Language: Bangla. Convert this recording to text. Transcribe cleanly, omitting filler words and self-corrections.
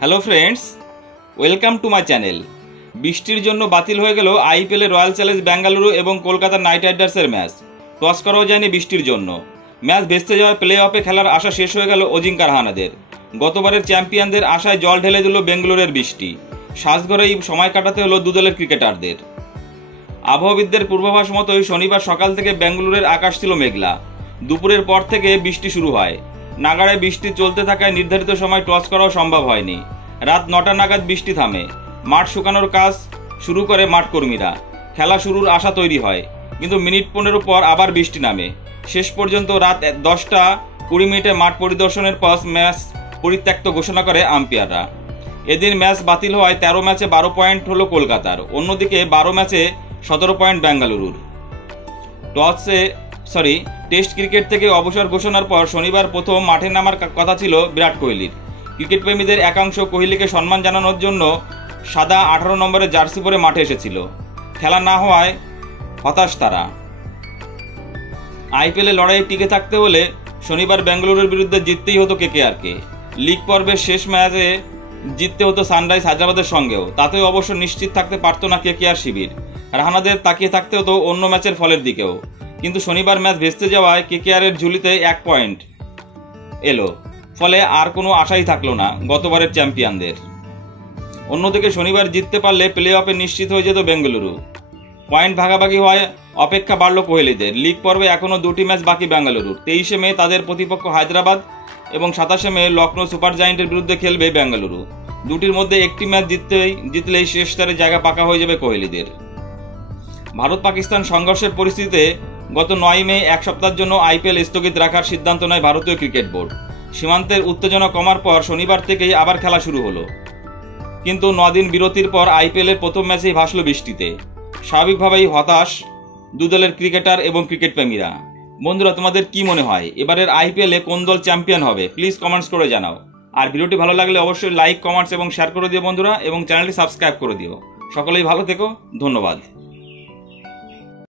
Hello friends, welcome to my channel. বৃষ্টির জন্য বাতিল হয়ে গেল আইপিএলে রয়্যাল চ্যালেঞ্জ বেঙ্গালুরু এবং কলকাতা নাইট রাইডার্সের ম্যাচ। টস করাও যায়নি বৃষ্টির জন্য। ম্যাচ ভেস্তে যাওয়া প্লে অফে খেলার আশা শেষ হয়ে গেল অজিঙ্কা রাহানেদের। গতবারের চ্যাম্পিয়নদের আশায় জল ঢেলে দিল বেঙ্গালুরুর বৃষ্টি। সাজঘরেই সময় কাটাতে হলো দুদলের ক্রিকেটারদের। আবহাওয়াবিদদের পূর্বাভাস মতোই শনিবার সকাল থেকে বেঙ্গালুরুর আকাশ ছিল মেঘলা। দুপুরের পর থেকে বৃষ্টি শুরু হয়। নাগাড়ে বৃষ্টি চলতে থাকায় নির্ধারিত সময় টস করাও সম্ভব হয়নি। রাত 9টা নাগাদ বৃষ্টি থামে। মাঠ শুকানোর কাজ শুরু করে মাঠ কর্মীরা। খেলা শুরুর আশা তৈরি হয়, কিন্তু মিনিট 15 পর আবার বৃষ্টি নামে। শেষ পর্যন্ত রাত 10টা 20 মাঠ পরিদর্শনের পর ম্যাচ পরিত্যক্ত ঘোষণা করে আম্পায়াররা। এদিন ম্যাচ বাতিল হওয়ায় 13 ম্যাচে 12 পয়েন্ট হলো কলকাতার। অন্যদিকে 12 ম্যাচে 17 পয়েন্ট বেঙ্গালুরুর। টেস্ট ক্রিকেট থেকে অবসর ঘোষণার পর শনিবার প্রথম মাঠে নামার কথা ছিল বিরাট কোহলির। ক্রিকেট প্রেমীদের একাংশ কোহলিকে সম্মান জানানোর জন্য সাদা 18 নম্বরের জার্সি পরে মাঠে এসেছিল। খেলা না হওয়ায় হতাশ তারা। আইপিএলে লড়াইয়ে টিকে থাকতে হলে শনিবার বেঙ্গালুরুর বিরুদ্ধে জিততেই হতো কেকেআরকে। লিগ পর্বের শেষ ম্যাচে জিততে হতো সানরাইজ হায়দ্রাবাদের সঙ্গেও। তাতেও অবশ্য নিশ্চিত থাকতে পারত না কেকেআর শিবির। রাহানাদের তাকিয়ে থাকতে হতো অন্য ম্যাচের ফলের দিকেও। কিন্তু শনিবার ম্যাচ ভেস্তে যাওয়ায় কেকেআরের ঝুলিতে 1 পয়েন্ট এলো। ফলে আর কোনো আশাই থাকলো না গতবারের চ্যাম্পিয়নদের। অন্যদিকে শনিবার জিততে পারলে প্লে অফে নিশ্চিত হয়ে যেত বেঙ্গালুরু। পয়েন্ট ভাগাভাগি হয় অপেক্ষা বাড়ল কোহলিদের। লিগ পর্বে এখনও 2টি ম্যাচ বাকি বেঙ্গালুরুর। 23 মে তাদের প্রতিপক্ষ হায়দ্রাবাদ এবং 27 মে লখনৌ সুপার জায়ান্টের বিরুদ্ধে খেলবে বেঙ্গালুরু। দুটির মধ্যে একটি ম্যাচ জিতলেই শেষ চারে জায়গা পাকা হয়ে যাবে কোহলিদের। ভারত পাকিস্তান সংঘর্ষের পরিস্থিতিতে গত 9 মে এক সপ্তাহের জন্য আইপিএল স্থগিত রাখার সিদ্ধান্ত নেয় ভারতীয় ক্রিকেট বোর্ড। সীমান্তের উত্তেজনা কমার পর শনিবার থেকেই আবার খেলা শুরু হলো। কিন্তু 9 দিন বিরতির পর আইপিএলের প্রথম ম্যাচেই ভাসল বৃষ্টিতে। স্বাভাবিকভাবেই হতাশ দুদলের ক্রিকেটার এবং ক্রিকেট প্রেমীরা। বন্ধুরা, তোমাদের কি মনে হয় এবারের আইপিএলে কোন দল চ্যাম্পিয়ন হবে? প্লিজ কমেন্টস করে জানাও। আর ভিডিওটি ভালো লাগলে অবশ্যই লাইক, কমেন্টস এবং শেয়ার করে দিও বন্ধুরা, এবং চ্যানেলটি সাবস্ক্রাইব করে দিও। সকলেই ভালো থেকো। ধন্যবাদ।